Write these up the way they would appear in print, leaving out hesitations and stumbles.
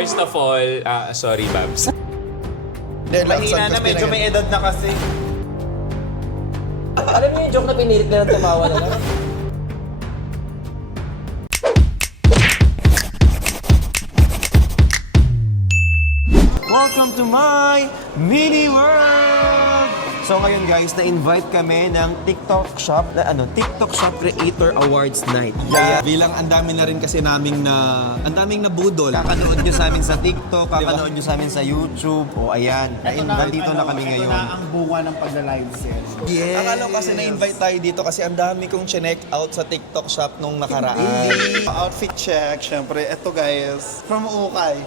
first of all, sorry, Babs. Mahina na, medyo may edad na kasi. Alam niyo yung joke na pinilit na lang tumawa na lang? Welcome to my mini world! So ngayon guys, na-invite kami ng TikTok Shop Creator Awards Night. Yeah. Bilang ang dami na rin kasi naming nabudol. Kakanood nyo sa amin sa TikTok, kakanood nyo sa amin sa YouTube. O ayan, na-invite dito na kami ngayon. Ito na ang bunga ng pagla-live sale. Yes! Akala ko kasi na-invite tayo dito kasi ang dami kong chinek out sa TikTok shop nung nakaraan. Outfit check, syempre. Ito guys, from Ukay.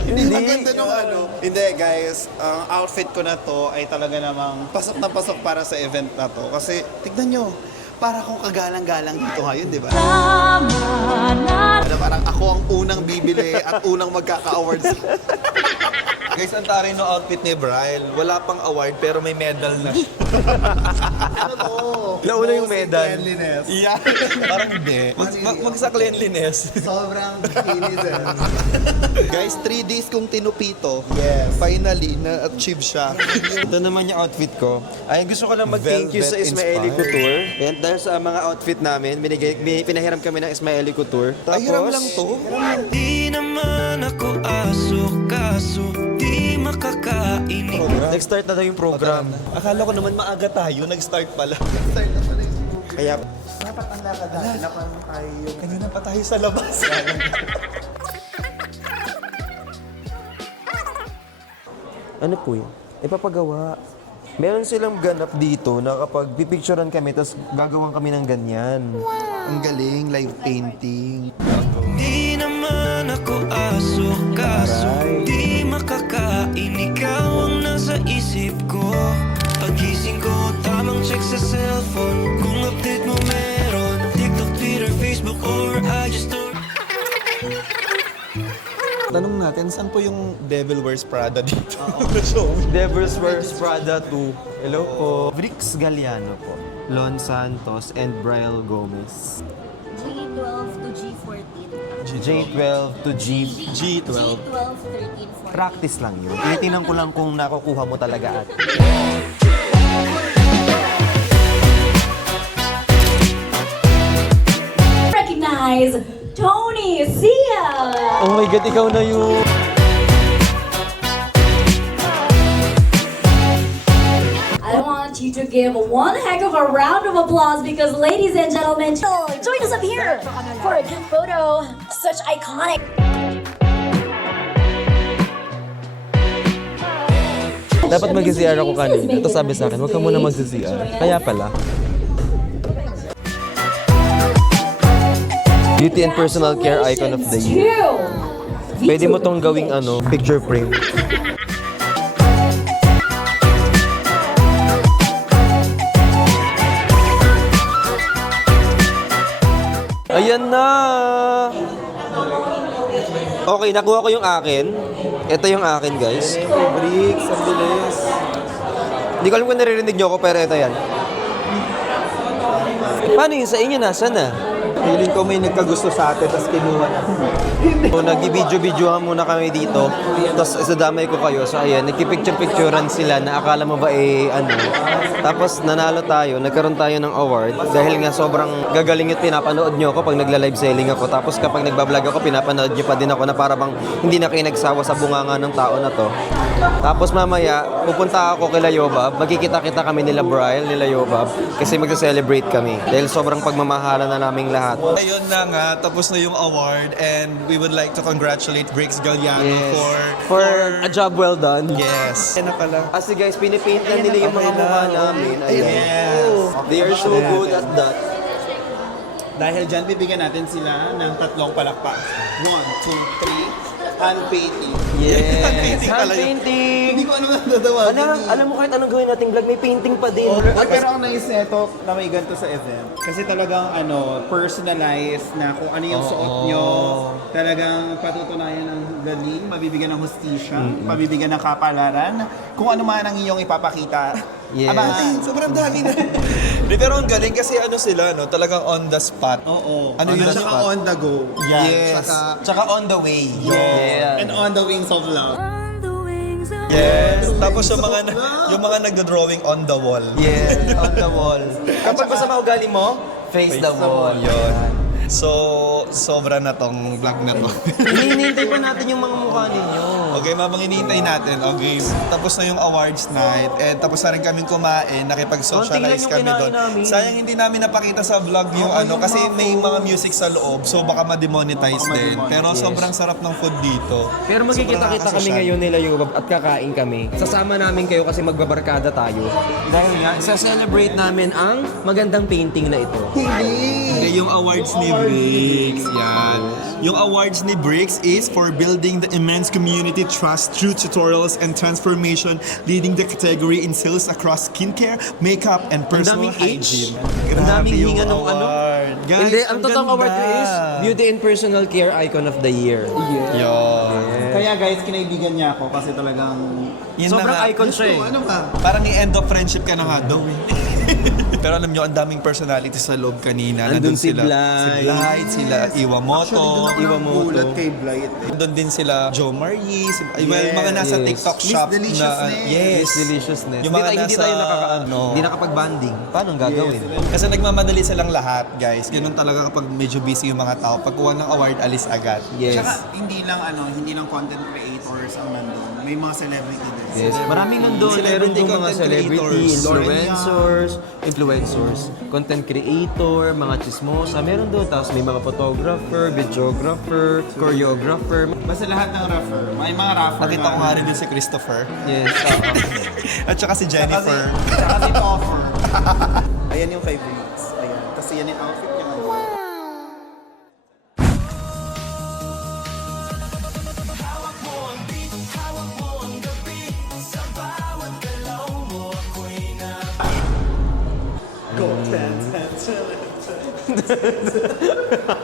Hindi maganda nung ano. Hindi guys, ang outfit ko na to ay talaga namang pasok na pasok para sa event na to. Kasi tignan nyo, para akong kagalang-galang dito ngayon, di ba? Parang ako ang unang bibili at unang magkaka-awards. Guys, ang taray no outfit ni Bryle. Wala pang award pero may medal na siya. Ano to? Nauna yung Most medal. cleanliness. Yeah. Parang hindi. Mag sa cleanliness. Sobrang kinis eh. Guys, 3 days kong tinupito. Yes. Finally, na-achieve siya. Ito naman yung outfit ko. Ay, gusto ko lang mag-thank you sa Velvet Ismaeli inspired. Couture. Yan, dahil sa mga outfit namin, pinahiram kami ng Ismaeli Couture. Ay, hiram lang to. Di naman ako aso, kaso di makakain. Nag-start na daw yung program. Akala ko naman maaga tayo. Nag-start pala. Kaya, Dapat ang lakad natin na parang tayo yung... Kanina pa tayo sa labas. ano po yun? Ipapagawa. Meron silang ganap dito na kapag pipicturean kami, tapos gagawin kami ng ganyan. Ang galing. Live painting. Di naman ako aso, kaso di makakain. Ikaw ang nasa isip ko. Pagising ko, tamang check sa cellphone. Kung update mo meron, TikTok, Twitter, Facebook, or I just don't. Tanong natin, saan po yung Devil Wears Prada dito? Devil's Wears Prada 2. Hello po. Brix Galliano po. Lon Santos and Brian Gomez. G12 to G14. J12 to G12. G12, 13, 14. Practice lang yun. Tinitingnan ko lang kung nakukuha mo talaga at. Recognize Tony Sia! Oh my God, ikaw na yun. I want you to give one heck of a round of applause because, ladies and gentlemen, join us up here for a group photo. Such iconic. Dapat mag-CR ako kanina. Ito sabi sa akin, huwag ka muna mag-CR. Kaya pala. Beauty and personal care icon of the year. Pwede mo tong gawing picture frame. Ayan na! Okay, nakuha ko yung akin. Ito yung akin, guys. Bricks, ang bilis. Hindi ko alam kung naririnig nyo ako, pero ito yan. Paano yun sa inyo? Nasaan na? Feeling ko may nagkagusto sa atin, tapos kinuha na. So, nag-video-videohan muna kami dito. Tapos, isadamay ko kayo. So, ayan, nagkipicture-picturean sila na akala mo ba Tapos, nanalo tayo. Nagkaroon tayo ng award. Dahil nga sobrang gagaling at pinapanood nyo ako pag nagla-live selling ako. Tapos, kapag nagbablog ako, pinapanood nyo pa din ako na para bang hindi na kayo nagsawa sa bunganga ng tao na to. Tapos, mamaya, pupunta ako kila Yobab. Magkikita-kita kami nila Brian, nila Yobab. Kasi magsa-celebrate kami. Dahil sobrang pagmamahalan na naming lahat. Ayun na nga, tapos na yung award and we would like to congratulate Bricks Galliano For a job well done. Yes. Yan na pala. Kasi guys, pinipaint na nila yung mga mukha namin. Ayan. Yes. They are so good at that. Dahil dyan, bibigyan natin sila ng 3 palakpak. 1, 2, 3. Hand painting. Yes. Hand-painting pala Hand yun. painting. Hindi ko ano natatawa. Alam mo kahit anong gawin nating vlog, may painting pa din. Pero ang nais nito na may ganito sa event. Kasi talagang personalized na kung ano yung suot nyo. Talagang patutunayan ng galing, mabibigyan ng hustisya, mabibigyan ng kapalaran. Kung ano man ang inyong ipapakita. Yes. Abangan. Sobrang dami na. Pero ang galing kasi sila, talagang on the spot. Oo. Ano yun? Tsaka on the go. Yes. Tsaka Tsaka on the way. Yeah. And On the Wings of Love. Yes. Tapos yung mga nagdo-drawing on the wall. Yes, on the wall. Kapag masama ugali mo, face the wall. Yun. So, sobra na tong vlog na to. Hinihintay pa natin yung mga mukha ninyo. Okay, mamang hinihintay natin. Okay, tapos na yung awards night. And tapos na rin kaming kumain. Nakipag-socialize Konting lang yung kami kinain doon. namin. Sayang hindi namin napakita sa vlog yung kasi may mga music sa loob. So baka ma-demonetize din. Pero sobrang sarap ng food dito. Pero magkikita-kita kami ngayon nila Yubab at kakain kami. Sasama namin kayo kasi magbabarkada tayo. Dahil nga, isa-celebrate namin ang magandang painting na ito. Hindi, yung awards ni Bricks. Yan. Yung awards ni Bricks is for building the immense community trust through tutorials and transformation, leading the category in sales across skincare, makeup, and personal daming H. hygiene. Ang daming yung hinga ng award. Guys, Hindi, ang totoong ganda. award niya is Beauty and Personal Care Icon of the Year. Yun. Kaya guys, kinaibigan niya ako kasi talagang... Yun Sobrang na nga. icon siya eh. Ano ba? Parang i-end of friendship ka na nga daw eh. Pero alam nyo, ang daming personality sa loob kanina. Nandun si sila. Blythe. Si Blythe, sila Iwamoto. Iwamoto. Kay Blight. Nandun din sila Jo Marie. Mga nasa Yes. TikTok Miss shop Deliciousness. na... Yes. Miss Deliciousness. Yung mga hindi nasa, tayo ano, hindi nakapag-banding. Paano ang gagawin? Kasi nagmamadali silang lahat, guys. Ganun talaga kapag medyo busy yung mga tao. Pagkuha ng award, alis agad. Yes. Tsaka hindi lang content creators ang nandun. May mga celebrity din. Yes. Maraming nandun. Meron Celebrity doon mga content celebrity, creators. influencers, content creator, mga chismosa. Meron doon. Tapos may mga photographer, videographer, choreographer. Basta lahat ng rapper. May mga rapper. Nakita ko nga rin yun si Christopher. Yes. At saka si Jennifer. Tsaka si Toffer. Ayan yung favorites. Ayan. Kasi yan yung outfit niya ngayon.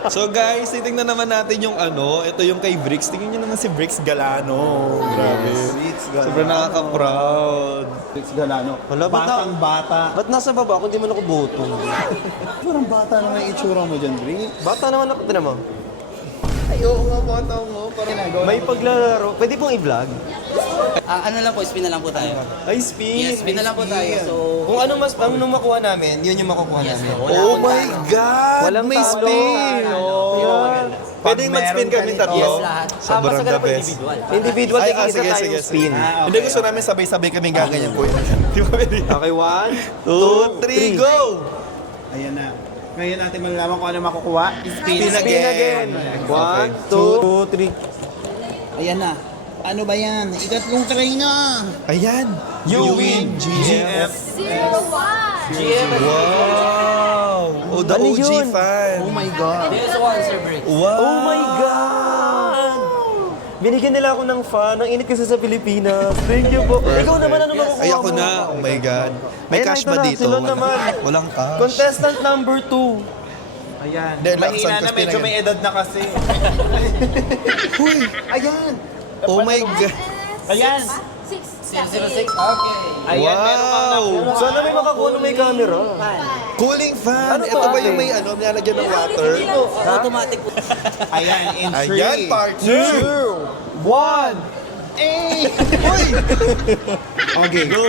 So guys, titingnan naman natin yung ito yung kay Bricks. Tingnan nyo naman si Bricks Galano. Grabe. Bricks Galano. Sobrang nakaka-proud. Bricks Galano. Wala, Batang bata. Ba't nasa baba ako? Hindi mo nakabotong. Parang bata naman yung itsura mo dyan, Bricks. Bata naman ako. Ito naman. Ay, oo nga, bata mo. Parang ginagawa. May paglalaro. Pwede pong i-vlog? Ano lang po, spin na lang po tayo. Ay, speed. Yes, spin na lang po tayo. So, Kung ano mas ang makuha namin, yun yung makukuha namin. Oh my God! Walang may talo. spin! Pwedeng mag-spin kami tatlo? yes, lahat. Sobrang Basta the po best. individual. Individual, Ay, tingin sige, tayo sige, spin. sige. Hindi gusto namin sabay-sabay kami gaganyan po. Di ba pwede? Okay, 1, 2, 3, go! Ayan na. Ngayon natin malalaman kung ano makukuha. Spin again. 1, 2, 3. Ayan na. Ano ba yan? Ikatlong try na. Ayan! You win! GF! GM. Wow! Oh, the Ano OG yun? fan! Oh my God. This one, Sir Brick. Wow! Oh my God! Binigyan nila ako ng fan. Ang init kasi sa Pilipinas. Thank you po. Ikaw naman ano makukuha mo? Ay, ako na. Oh my God. May Ayan, cash ito ba na. dito? Sila naman. Walang cash. Contestant number 2. Ayan. Hindi, laksan Mahina ko, na, spin medyo again. may edad na kasi. Ayan. Oh my God! Ayan. 006. Okay. Ayan, meron kang Wow! nakuha. Sana may makakuha na may camera. Cooling fan! Ano to, Ito ba ate? yung may nilalagyan ng water? Automatic po. Ayan, in 3. Ayan, partner! 2, 1. Uy! Okay. Go!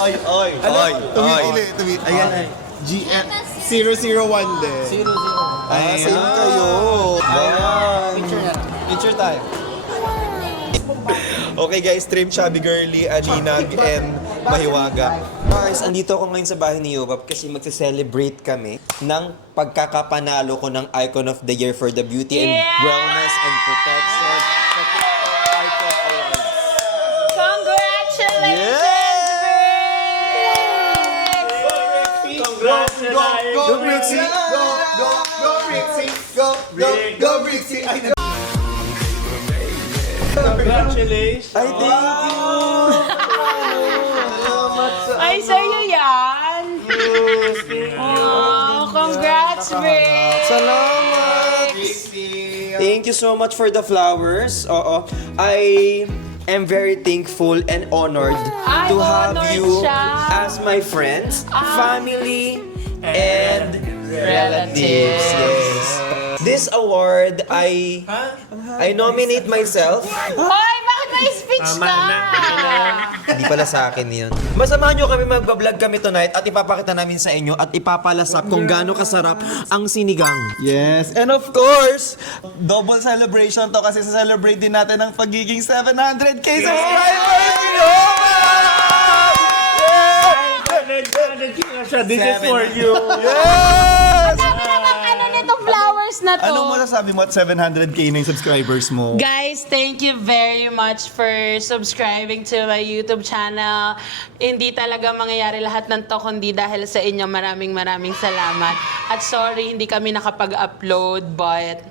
Oy, oy. Oy! Tumili. Ayan. GF 001 din. 00. Same kayo! Ayan. Picture na. Picture tayo. Okay guys, stream Chubby Girly, Aninag, and Mahiwaga. Guys, andito ako ngayon sa bahay ni Yobab kasi magse-celebrate kami ng pagkakapanalo ko ng Icon of the Year for the Beauty and Wellness and Protection sa TikTok Icon Awards. Congratulations, Go, Brixie! Go, Brixie! Go, Brixie! Ay, Congratulations! Ay, thank you! Ay, sa'yo yan! Oh, congrats, Rick! Salamat! Thank you so much for the flowers. Oo. I am very thankful and honored Ay, to have honored you siya. as my friends, family, and relatives. Yes. This award, I nominate myself. Hoy, bakit may speech ka? Hindi pala sa akin yun. Masamahan nyo kami, magbablog kami tonight at ipapakita namin sa inyo at ipapalasap kung gaano kasarap ang sinigang. Yes, and of course, double celebration to kasi sa-celebrate din natin ang pagiging 700k subscribers! This is for you. Yes! Sabi naman, ano nitong flowers na to? Anong masasabi mo at 700k na yung subscribers mo? Guys, thank you very much for subscribing to my YouTube channel. Hindi talaga mangyayari lahat ng to kundi dahil sa inyo. Maraming salamat. At sorry, hindi kami nakapag-upload, but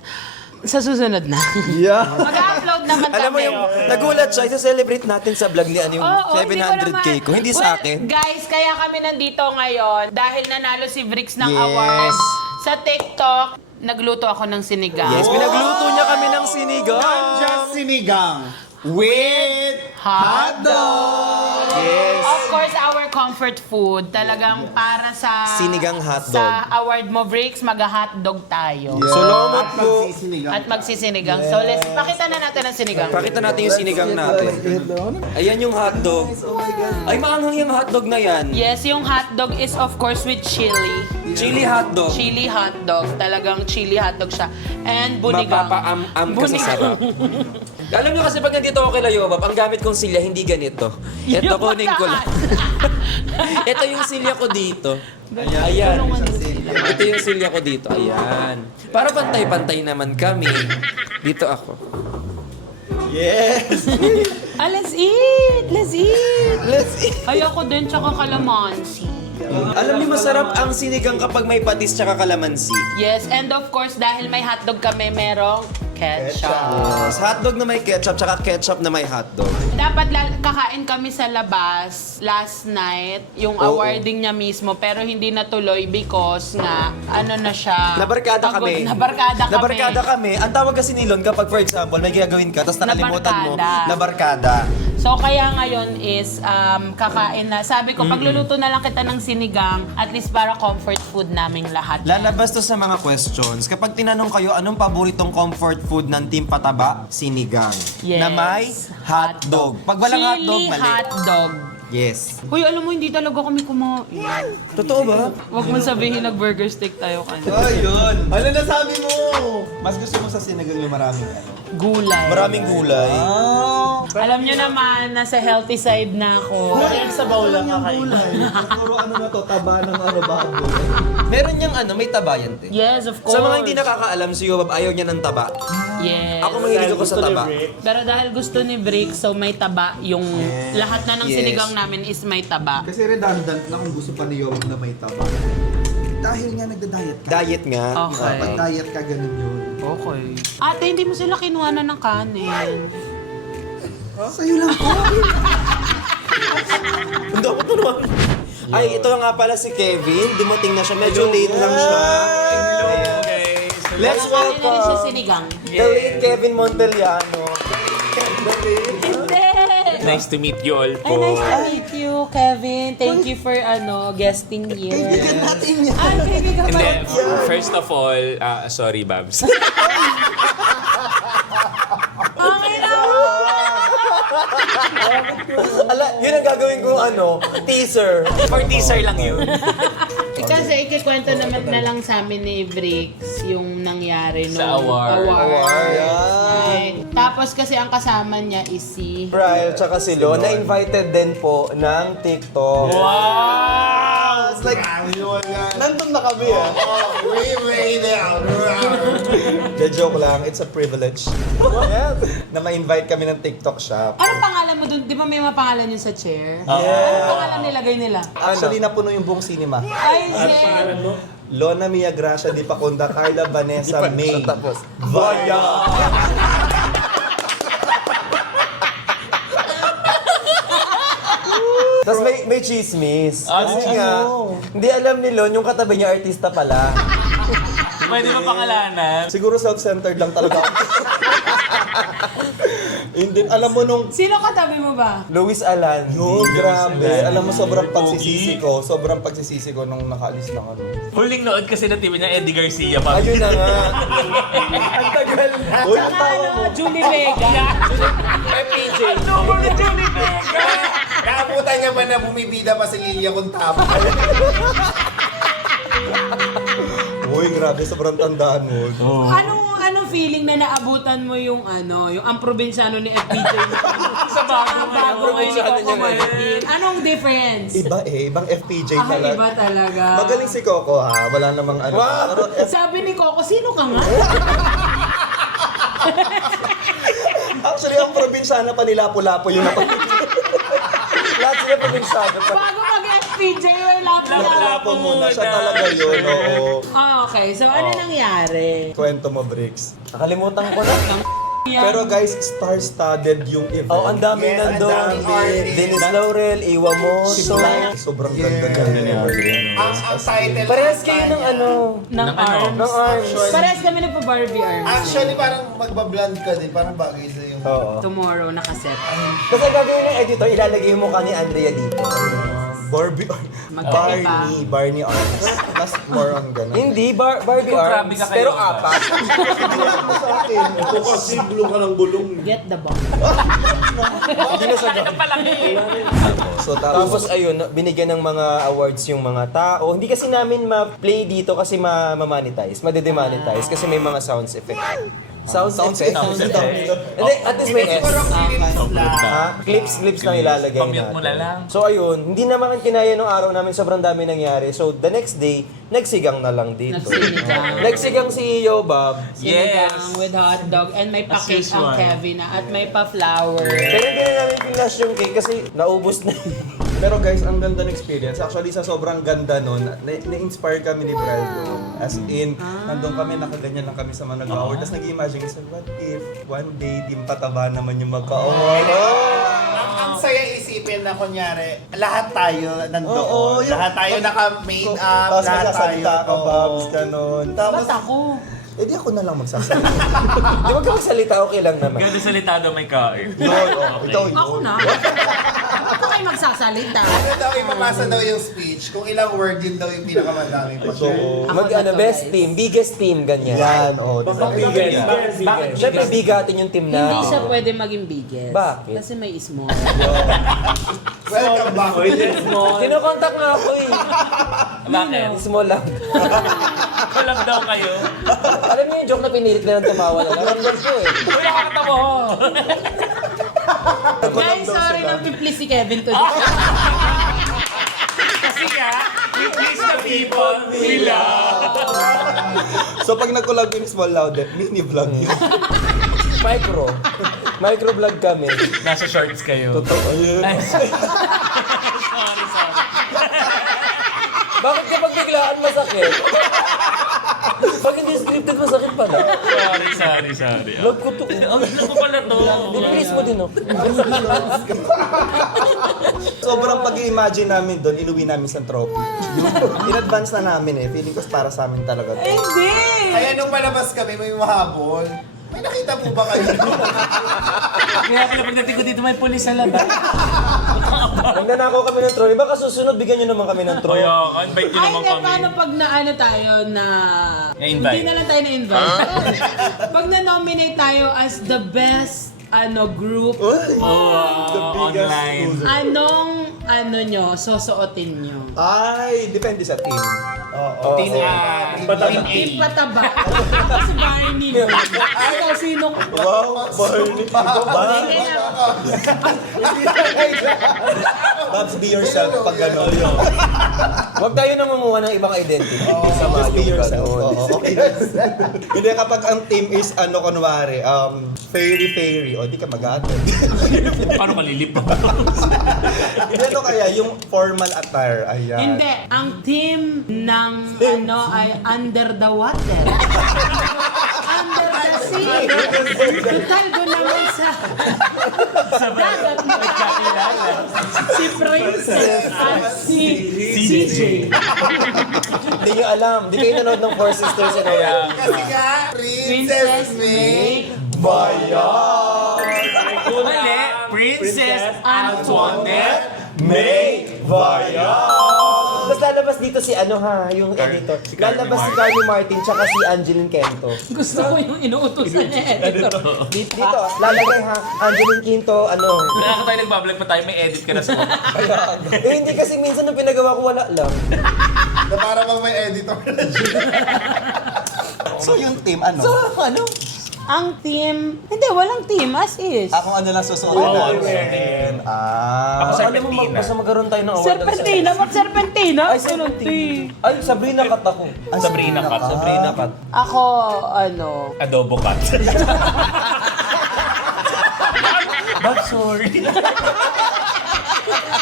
sa susunod na. Yeah. Mag-upload naman kami. Alam mo yung nagulat siya, isa-celebrate natin sa vlog ni ano yung Oo, hindi ko 700k naman. ko, hindi Well, sa akin. Guys, kaya kami nandito ngayon dahil nanalo si Bricks ng Yes. award. Sa TikTok, nagluto ako ng sinigang. Yes, pinagluto niya kami ng sinigang. Just sinigang with Hotdog! Yes. Of course, our comfort food. Talagang para sa Sinigang hotdog. Sa award mo, Bricks, mag-hotdog tayo. Salamat po. At magsisinigang. So, let's pakita na natin ang sinigang. Pakita natin yung sinigang natin. Ayan yung hotdog. Ay, maanghang yung hotdog na yan. Yes, yung hotdog is of course with chili. Chili hotdog. Chili hotdog. Talagang chili hotdog siya. And bunigang. Mapapaam-am ka sa sarap. Alam nyo kasi pag nandito ako kay Layobab, ang gamit kong silya hindi ganito. Ito, Yung kunin ko lang. Ito yung silya ko dito. Ayan. Ito yung silya ko dito. Ayan. Para pantay-pantay naman kami. Dito ako. yes. Let's eat! Let's eat! Let's eat. Ayoko din, tsaka kalamansi. Alam niyo masarap ang sinigang kapag may patis tsaka kalamansi. Yes, and of course, dahil may hotdog kami, merong ketchup. Yes, hotdog na may ketchup tsaka ketchup na may hotdog. Dapat kakain kami sa labas last night, yung awarding niya mismo, pero hindi natuloy because nga, ano na siya. Nabarkada pagod. kami. Nabarkada kami. Ang tawag kasi nilon kapag for example may gagawin ka tapos nakalimutan mo, Nabarkada. nabarkada. So, kaya ngayon is kakain na. Sabi ko, pagluluto na lang kita ng sinigang, at least para comfort food naming lahat. Lalabas to sa mga questions. Kapag tinanong kayo anong paboritong comfort food ng Team Pataba, sinigang. Yes. Na may hotdog. Pag walang hotdog, Chili mali. hotdog. Yes. Uy, alam mo, hindi talaga kami kumain. Totoo ba? Huwag mo sabihin nag-burger steak tayo kanina. Ayun. Ano nasabi mo? Mas gusto mo sa sinigang yung maraming ano? Gulay. Maraming gulay. Alam nyo naman, nasa healthy side na ako. Sa bawl lang kakain. Puro ano na to, taba ng arabado. Meron niyang ano, may taba yan, te. Yes, of course. Sa mga hindi nakakaalam, si Yobab ayaw niya ng taba. Yes. Ako mahilig ako sa taba. Pero dahil gusto ni Brick, so may taba yung lahat na ng Yes. sinigang namin is may taba. Kasi redundant na kung gusto pa ni Yobab na may taba. Dahil nga nagda-diet ka. Diet nga. Okay. Pag diet ka, ganun yun. Okay. Ate, hindi mo sila kinuha na ng kanin. Sa'yo lang po. Hindi ako to naman. Ay, ito nga pala si Kevin. Dumating na siya. Medyo late lang siya. Ayan. Let's Kakain na rin siya welcome sinigang. the late Kevin Monteliano. Hindi! Nice to meet you all Ay, po. nice to meet you, Kevin. Thank you for guesting here. Ay, baby ka And ba? then, first of all, sorry, Babs. Okay na! Ala, yun ang gagawin ko teaser. For teaser lang yun. Kasi ikikwento naman na lang sa amin ni Bricks yung nangyari nung Sa award. Ay, tapos kasi ang kasama niya is si... Brian tsaka si Lo, na-invited din po ng TikTok. Wow! It's like, nandun na kami we made it. The joke lang, it's a privilege. Na ma-invite kami ng TikTok shop. Anong pangalan mo dun? Di ba may mga pangalan yun sa chair? Anong pangalan nilagay nila? Actually, napuno yung buong cinema. Ay, Zen! Lona Mia Gracia Di Paconda, Carla Vanessa May. Vaya! Tapos may chismis. Kasi nga, hindi alam ni Lon, yung katabi niya artista pala. Pwede ba pangalanan? Siguro self-centered lang talaga. Hindi, alam mo nung Sino katabi mo ba? Luis Alan. yun, grabe. Alam mo, sobrang pagsisisi ko nung nakaalis lang ano. Huling nood kasi na team niya, Eddie Garcia pa. Ayun na nga. Ang tagal na. Uy, Saka Julie Vega. FPJ. Nakaputan niya ba na bumibida pa si Lilia Contapa? Uy, grabe, sobrang tandaan mo. Anong feeling na naabutan mo yung ang probinsyano ni FPJ Sa bago bago ngayon ni probinsyano Coco niya ngayon. Martin? Anong difference? Ibang FPJ Ah, talaga. iba talaga. Magaling si Coco ha, wala namang ano. Pero Sabi ni Coco, sino ka nga? actually, ang probinsyana pa nila Lapu-Lapu yung Lahat sila probinsyana pa. Bago mag-FPJ, wala pa. Lapu-Lapu muna, siya talaga yun, oo. Okay, so ano nangyari? Kwento mo, Bricks. Nakalimutan ko na. Pero guys, star-studded yung event. Oh, ang dami Yes, ang nandun. daming artist. Dennis Laurel, Iwa Si Moso. Blank, sobrang ganda niya. Ang title Parehas kayo ng Ng arms. ng arms. Parehas kami nagpa-Barbie arms. Actually, parang magbablend ka din. Parang bagay sa yung... Oo. Tomorrow, nakaset. Kasi gagawin ng editor, ilalagay mo ka ni Andrea dito. Barbie, Magkaiba. Barney arms. Mas more on gano'n. Hindi, Barbie Grabe arms. ka kayo. Pero apat. Get the bomb. Hindi na sa So, Tapos ayun, binigyan ng mga awards yung mga tao. Hindi kasi namin ma-play dito kasi ma-monetize, made-demonetize kasi may mga sounds effect. Sounds effect? Hindi, at least may S. Ha? Clips lang ilalagay Pamute mo na natin. lang. So ayun, hindi naman kinaya nung araw namin, sobrang dami nangyari. So the next day, nagsigang na lang dito. Nagsinigang. Nagsigang si Yo Bob. Yes. Sinigang with hotdog and may pa-cake As ang usual. Kevin at may pa-flower. Pero hindi na namin finish yung cake kasi naubos na. Pero guys, ang ganda ng experience. Actually, sa sobrang ganda nun, na-inspire kami ni Brel doon. As in, nandun kami, nakaganyan lang kami sa mga nag-award. Tapos nag-imagine isa, what if one day, team pataba naman yung magka-award? Ang saya isipin na kunyari, lahat tayo nandoon. Oo, yun. Lahat tayo naka-made up. Tapos Lahat tayo. magsasalita ka, Babs, ganun. Tapos, Ba't ako? di ako na lang magsasalita. Di ba magsalita, okay lang naman. Ganda salitado may kain. Ikaw yun. Ako na. Ako kayo magsasalita. Ano daw, ipapasa daw yung speech. Kung ilang word yun daw yung pinakamadaming pa. Best team, biggest team, ganyan. Yan, oh. Bakit? Siyempre, bigatin yung team Hindi na. siya pwede maging biggest. Bakit? Kasi may small. Welcome back. Kinokontak nga ako eh. Bakit? Small lang. Kulang daw kayo. Alam niyo yung joke na pinilit na lang tumawa na. Naramdam ko eh. Uy, nakakatawa ko. Guys, sorry na pipli si Kevin today. Kasi nga, we please the people we love. So pag nagkulag yung small loud, mini vlog yun. Micro vlog kami. Nasa shorts kayo. Ayun. Ay, sorry. Bakit kapag biglaan masakit? Pag hindi scripted masakit pala. Sorry. Vlog ko to. Ang gusto ko pala to. Dinilis mo din oh. Sobrang pag-imagine namin doon, inuwi namin sa trophy. In advance na namin eh. Feeling ko para sa amin talaga to. Hindi! Kaya nung palabas kami, may mahabol. May nakita po ba kayo? Kaya pala pagdating ko dito may pulis sa labas. Nagnanakaw kami ng trophy. Baka susunod, bigyan nyo naman kami ng trophy. Kaya, invite nyo Ay, naman hindi. kami. Paano pag naano tayo na... Na-invite? Hindi na lang tayo na-invite. Pag na-nominate tayo as the best group, Online. anong nyo, susuotin nyo? Ay, depende sa team. Team A. Team pataba. Ako si Barney. Ikaw, sino? Wow, Barney. Babs, be yourself pag gano'n. Huwag tayo namumuha ng ibang identity. Just be yourself. Ganun. Oo, okay. Hindi kapag ang team is kunwari, fairy, o di ka mag-attend. Paano ka lilipad? Hindi ito kaya, yung formal attire, ayan. Hindi. Ang team ng ay under the water. Under the sea. Total doon naman sa dagat na si Princess at si CJ. Hindi nyo alam. Hindi kayo nanood ng Four Sisters in a Row. Kasi nga, Princess May. Bayan! Princess Antoinette May Vaya! Tapos lalabas dito si ano ha, yung editor. Lalabas si Carly Martin tsaka si Angeline Kento. Gusto ko yung inuutosan niya editor. Dito, lalagay ha, Angeline Kento, ano. Kaya tayo nagbablog pa tayo, may edit ka na sa Hindi kasi minsan nung pinagawa ko wala lang. Na para bang may editor na dyan. So yung team, ano? So, ano? Ang team, hindi, walang team, as is. Akong ano lang susuotin natin. Ako Alam mo, Serpentina. basta magkaroon tayo ng award. Serpentina, ba't Serpentina? Ay, Serpentina. Ay, Sabrina Kat ako. Sabrina Kat. Sabrina Kat. Ako, ano, Adobo cut. But sorry.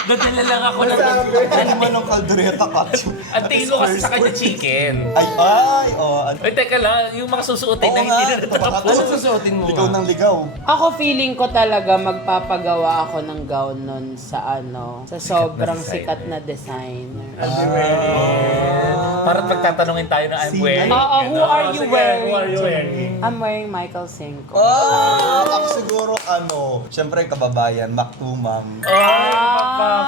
Dadala lang ako ng... Ano man ang kaldereta cut? Ang tingin ko kasi sa kanya chicken. Ay, oh. Ay, teka lang, yung mga susuotin na hindi na natapos. Ano susuotin mo? Ligaw ng ligaw. ako feeling ko talaga magpapagawa ako ng gown nun sa ano, sa sobrang sikat na designer. Parang pagtatanungin tayo na I'm wearing. Oo, who are you wearing? Who are you wearing? I'm wearing Michael Cinco. Ako siguro, ano, syempre kababayan, Mactumam. Ah,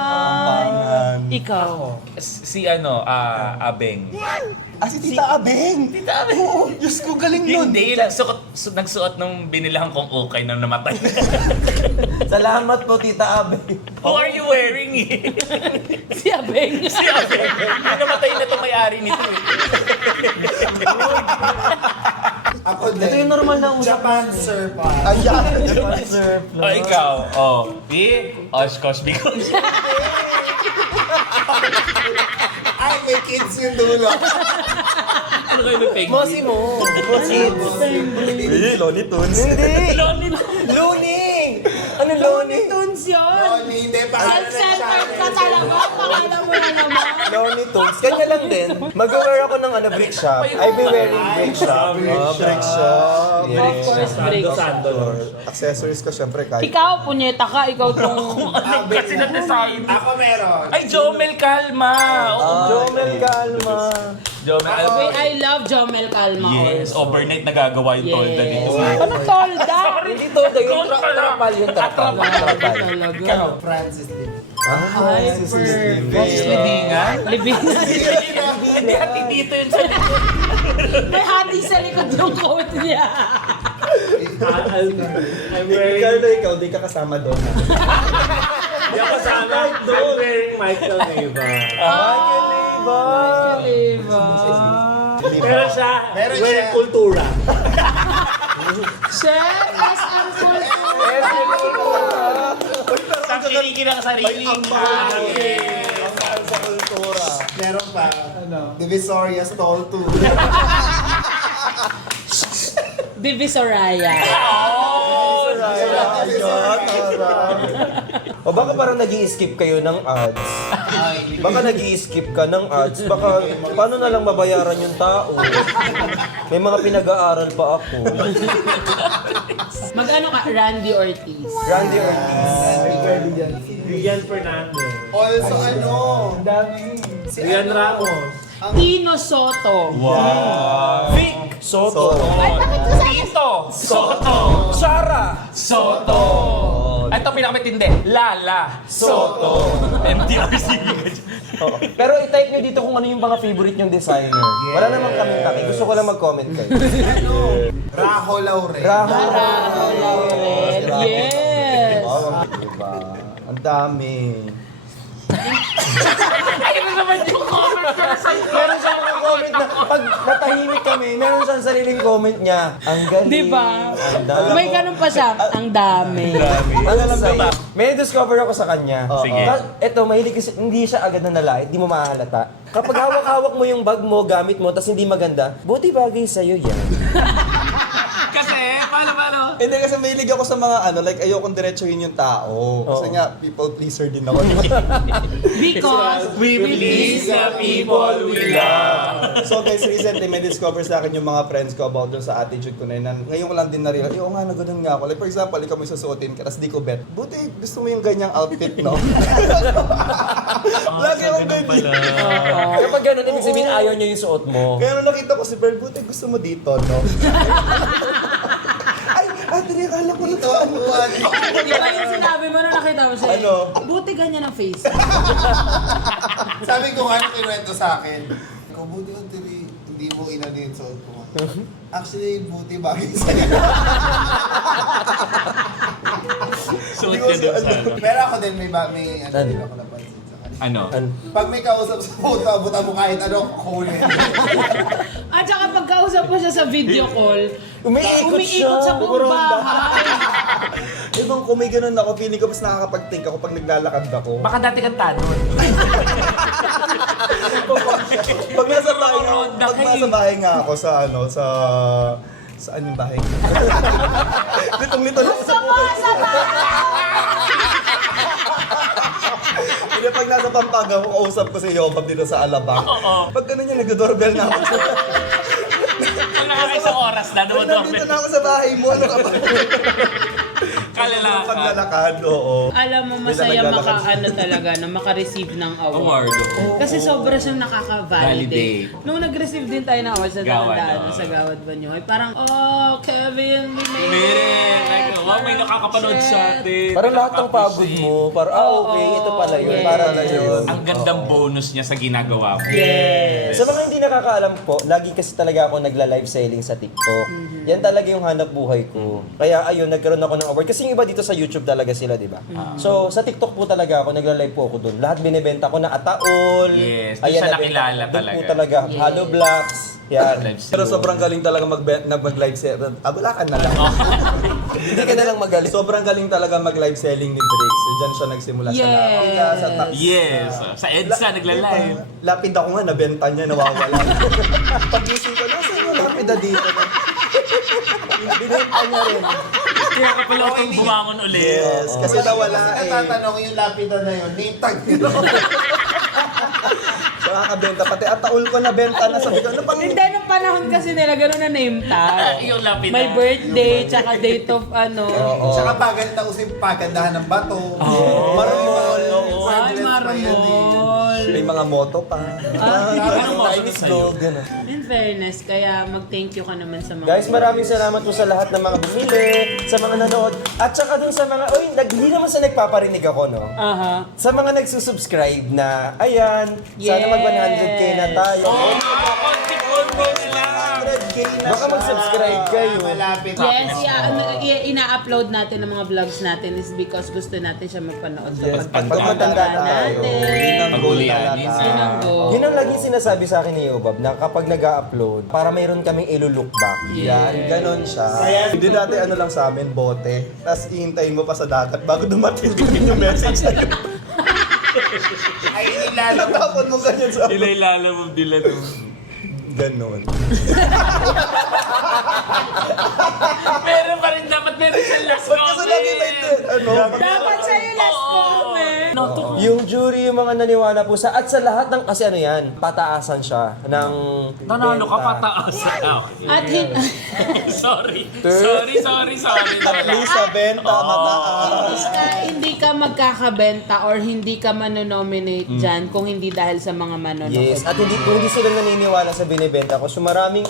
ikaw. Si ano, Abeng. Si Tita Abeng! Tita Abeng! Oo, Diyos ko, galing nun. Hindi, nagsuot nung binilang kong ukay na namatay. Salamat po, Tita Abe. Who are you wearing eh? Si Abeng. Si Abeng. Namatay na itong may-ari nito eh. Ako Ito yung normal na usapan. Japan Surpa. Ayan, Japan Surpa. O ikaw, B, Oshkosh, because... Ay, may kids yung dulo. Ano kayo may penguin? Mosi mo. Hindi, Lonnie Tunes. Hindi. Looney. Ano Looney? Tunes yun. Lonnie, hindi, pangalan ng Self-centered ka talaga. Pakala mo na naman. Looney Tunes. Kanya lang din. Mag-wear ako ng brick shop. I'll be wearing brick shop. Brick shop. Of course, break. Accessories ko syempre kahit. Ikaw, punyeta ka. Ikaw tong... Kasi na-design. Ako meron. Ay, Jomel Calma! Jomel Calma. Jomel, Wait, I love Jomel Calma yes, also. overnight nagagawa yung tolda dito. Ano tolda? Hindi to, yung trapal yung trapal. Talaga. Francis Lim. Ay, Francis Libingan? Libingan. Hindi, hati dito yun sa likod. May hati sa likod yung coat niya. Carlo, ikaw, di ka kasama doon. Hindi ako sana. I'm wearing Michael Neva. Pero siya, Meron siya. kultura. Chef, as ang cool. Sa kinikil ang sariling Ang mahal sa kultura. Meron pa. Divisoria Stall 2. Divisoraya. O baka parang nag-i-skip kayo ng ads. Baka nag-i-skip ka ng ads. Baka paano na lang mabayaran yung tao? May mga pinag-aaral pa ako. Mag-ano ka? Randy Ortiz. Randy Ortiz. Rian Fernandez. Also, ano? Rian Ramos. Tino Soto. Vic Soto. Tito Soto. Sarah Soto. Ito pinakamatindi. Lala Soto. MTRC. Pero i-type nyo dito kung ano yung mga favorite nyong designer. Wala namang kami taki. Gusto ko lang mag-comment kayo. Raho Laurel. Laurel. Yes. Diba? Ang dami. Ayun naman yung comment ko sa Meron siyang mga comment na pag natahimik kami, meron siyang sariling comment niya. Ang galing. Diba? Ang dami. May ganun pa siya. Ang dami. Alam mo, may discover ako sa kanya. Sige. Ito, mahilig kasi, hindi siya agad na nalait, hindi mo mahalata. Kapag hawak-hawak mo yung bag mo, gamit mo, tas hindi maganda, buti bagay sa'yo yan. Kasi, paano? Hindi kasi mahilig ako sa mga ano, like ayokong diretsuhin yung tao. Kasi nga, people pleaser din ako. Because We please the people we love. So guys, recently may discover sa akin yung mga friends ko about dun sa attitude ko na yun. Ngayon ko lang din na-realize, oo nga, nagano'n nga ako. Like for example, ikaw may susuotin ka, tapos di ko bet. Buti, gusto mo yung ganyang outfit, no? Lagi akong ganyan. Kapag ganun, ibig sabihin ayaw niya yung suot mo. Kaya nung nakita ko si Pearl, buti gusto mo dito, no? Ay, Adri, lagi akala ko Ito ang buwan. Di ba yung sinabi mo na nakita mo siya? Ano? Buti ganyan ang face. Sabi ko nga kinuwento sa akin. Kung buti ko hindi mo inanit sa ko. Actually, buti bagay sa'yo. Suot ka doon sa ano. Pero ako din may ano din ako napansin sa kanya. Ano? Pag may kausap sa photo, abutan mo kahit ano, kukunin. At saka pagkausap mo siya sa video call, Umiikot sa buong bahay. Ibang kung may ganun ako, feeling ko mas nakakapag-think ako pag naglalakad ako. Baka dati kang tanod. Pag nasa bahay nga, pag nasa bahay nga ako sa ano, saan yung bahay? Litong-lito lang sa buhay. Hindi, pag nasa Pampanga, kausap ko si Yobab dito sa Alabang. Pag ganun yung nag-doorbell na ako. Pag nakakaisang oras na, Pag nandito na ako sa bahay mo, ano ka ba? Kalalakad. Paglalakad, oo. Alam mo, May masaya naglalakad. talaga na maka-receive ng award. Award. Kasi sobra siyang nakaka-validate. Validate. Nung nag-receive din tayo ng award sa Gawad, Dalandaan, oo. sa Gawad Banyoy, parang, oh, Kevin, we made Meron. it. Like, wow, may nakakapanood sa atin. Parang lahat ng pagod mo, parang, okay, ito pala yun, yes. para na yun. Ang gandang bonus niya sa ginagawa mo. Yes. Sa mga hindi nakakaalam po, lagi kasi talaga ako nagla-live selling sa TikTok. Yan talaga yung hanap buhay ko. Kaya ayun, nagkaroon ako ng award. Kasi yung iba dito sa YouTube talaga sila, di ba? So, sa TikTok po talaga ako, nagla-live po ako doon. Lahat binibenta ko na ataol. Yes, doon siya nabenta- nakilala doon po talaga. talaga. Halo Blocks. Yan. Live Pero stream. sobrang galing talaga mag-live selling. Wala ka na lang. Hindi ka na lang magaling. Sobrang galing talaga mag-live selling ni Briggs. Diyan siya nagsimula sa Yes. Lapida, sa Yes. Sa EDSA, nagla-live. Lapid ako nga, nabenta niya, nawawala. Pag-isip ko, nasa yung lapida dito? Binenta niya rin. Kaya ka pala itong bumangon ulit. Yes, kasi nawala Kasi eh. natatanong yung lapida na yun, name tag nila. So, nakakabenta. Pati ataul ko nabenta na. Sabi ko, ano pang... Hindi, nung panahon kasi nila, gano'n na name tag. Yung lapid May na. birthday, tsaka date of ano. Tsaka bagal na usip pagandahan ng bato. Marmol. Ay, marmol. May mga moto pa. Anong moto Chinese sa'yo? gold, gano'n. In fairness, kaya mag-thank you ka naman sa mga... Guys, maraming salamat po sa lahat ng mga bumili, sa mga nanood, at saka dun sa mga, hindi naman sa nagpaparinig ako, no? Aha. Sa mga nagsusubscribe na, ayan, sana mag 100k na tayo. Konti-konti na lang. 100k na Baka siya. mag-subscribe kayo. Malapit. Yes, ina-upload natin ng mga vlogs natin is because gusto natin siya magpanood sa Yes, pagtanda pagpatanda tayo. natin. Yun ang goal Pagulianin talaga. Yun ang goal. Yun ang laging sinasabi sa akin ni Yobab, na kapag nag-upload, para mayroon kaming ilo-look back. Yan, ganon siya. Hindi dati ano lang sa amin, bote. Tapos ihintayin mo pa sa dagat bago dumating yung message sa'yo. Ay, nilalabas. Natapon mo ganyan sa Ilailala mo dila doon. ganon. Meron pa rin dapat meron siyang last Kasi lagi may ano, Dapat sa'yo last comment. Yung jury, yung mga naniwala po sa, at sa lahat ng, kasi ano yan, pataasan siya ng Nanalo ka benta. pataas. At Sorry, At least sa benta, mataas. hindi ka magkakabenta or hindi ka manonominate dyan kung hindi dahil sa mga manonood. Yes, at hindi sila naniniwala sa binibenta ko. So maraming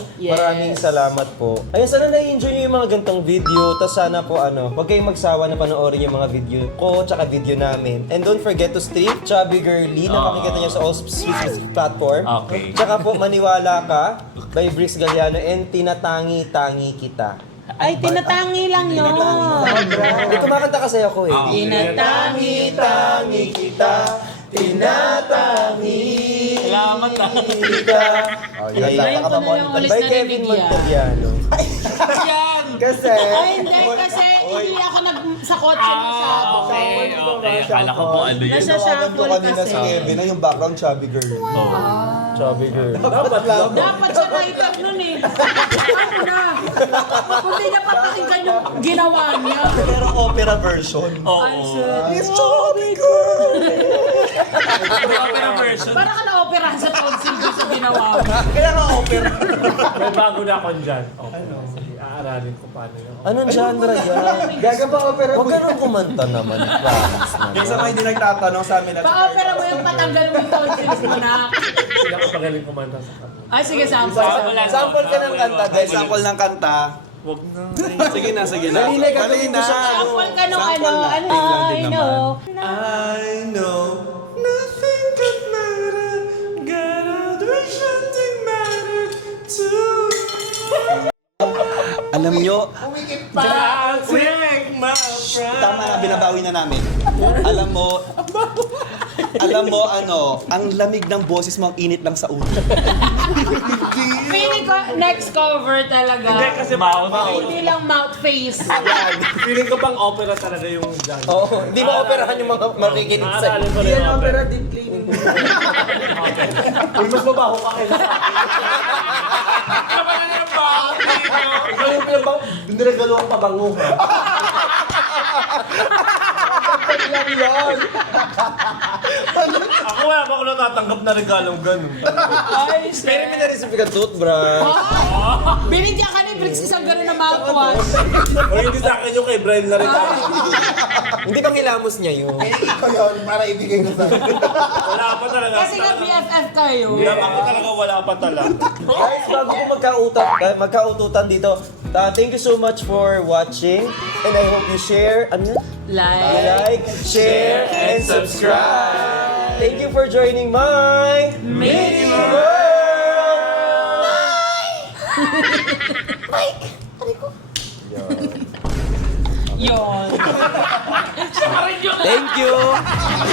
salamat po. Ayun, sana na-enjoy nyo yung mga gantong video. Tapos sana po huwag kayong magsawa na panoorin yung mga video ko, tsaka video namin. And don't forget to stream Chubby Girly na makikita nyo sa all street platform. Okay. Tsaka po, Maniwala Ka by Briggs Galliano and Tinatangi-Tangi Kita. Ay, tinatangi lang yun. Hindi, kumakanta kasi ako eh. Tinatangi-tangi kita, tinatangi Salamat kita. Yan lang, Ngayon ko na lang nakamamonitor. ulit By Kevin narinig yan. Montagliano. Yan! Kasi, Ay, hindi. Kasi hindi ako sa kotse masyado. Okay. Akala ko po ano yun. Nasa tinawagan ko shuffle kanina kasi. si Kevin na yung background chubby girl. Chubby girl. Dapat lang. Dapat siya na-itab nun eh. Ano na? Kung di niya papakinggan yung ginawa niya. Pero opera version. Ay, sir. It's chubby girl! Opera version. Para ka na-operahan sa tonsil doon sa ginawa mo. Kaya nga opera. May bago na ako dyan. Ano? Sige, aaralin ko paano yun. Anong genre yan? Gaga pa opera Huwag ganun kumanta naman. Promise naman. Yung sa mga hindi nagtatanong sa amin at Pa-opera mo yung patanggal mo yung tonsils mo na. Hindi ako magaling kumanta sa kanila. Ay, sige, sample. Sample ka ng kanta, guys. example ng kanta, Wag na. Sige na, sige na. Dali na. Sample ka nung ano. I know nothing could matter. Gotta do something matter to Alam nyo, tama na, binabawi na namin. Alam mo ano, ang lamig ng boses mo, ang init lang sa ulo. Feeling ko, next cover talaga. Hindi kasi mouth. Hindi lang mouth face. Feeling ko pang opera talaga yung dyan. Oo, hindi mo operahan yung mga makikinig sa'yo. Maaalala ko na yung opera. deep cleaning. Uy, mas mabaho ka kaysa sa akin. Kapag na yung baho dito. Ikaw yung pinabang, dinagalo ang pabango. Ako wala pa ako natatanggap na regalong ganun. Ay, Pero may na-receive ka toothbrush. binigyan ka ni Briggs isang gano'n na mouthwash. O hindi sa akin yung kay Brian na regalo. Hindi bang hilamos niya yun? Ikaw yun, para ibigay ko sa Wala pa talaga. Kasi nga BFF kayo. Ako talaga wala pa talaga. Guys, bago ko magkaututan dito, thank you so much for watching. And I hope you share, like, share, and subscribe. Thank you for joining my mini world. Yun. Thank you.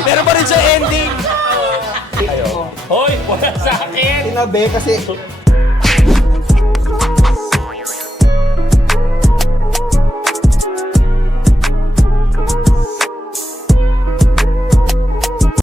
Meron pa rin siya ending. Hoy, wala sa akin! Tinabi kasi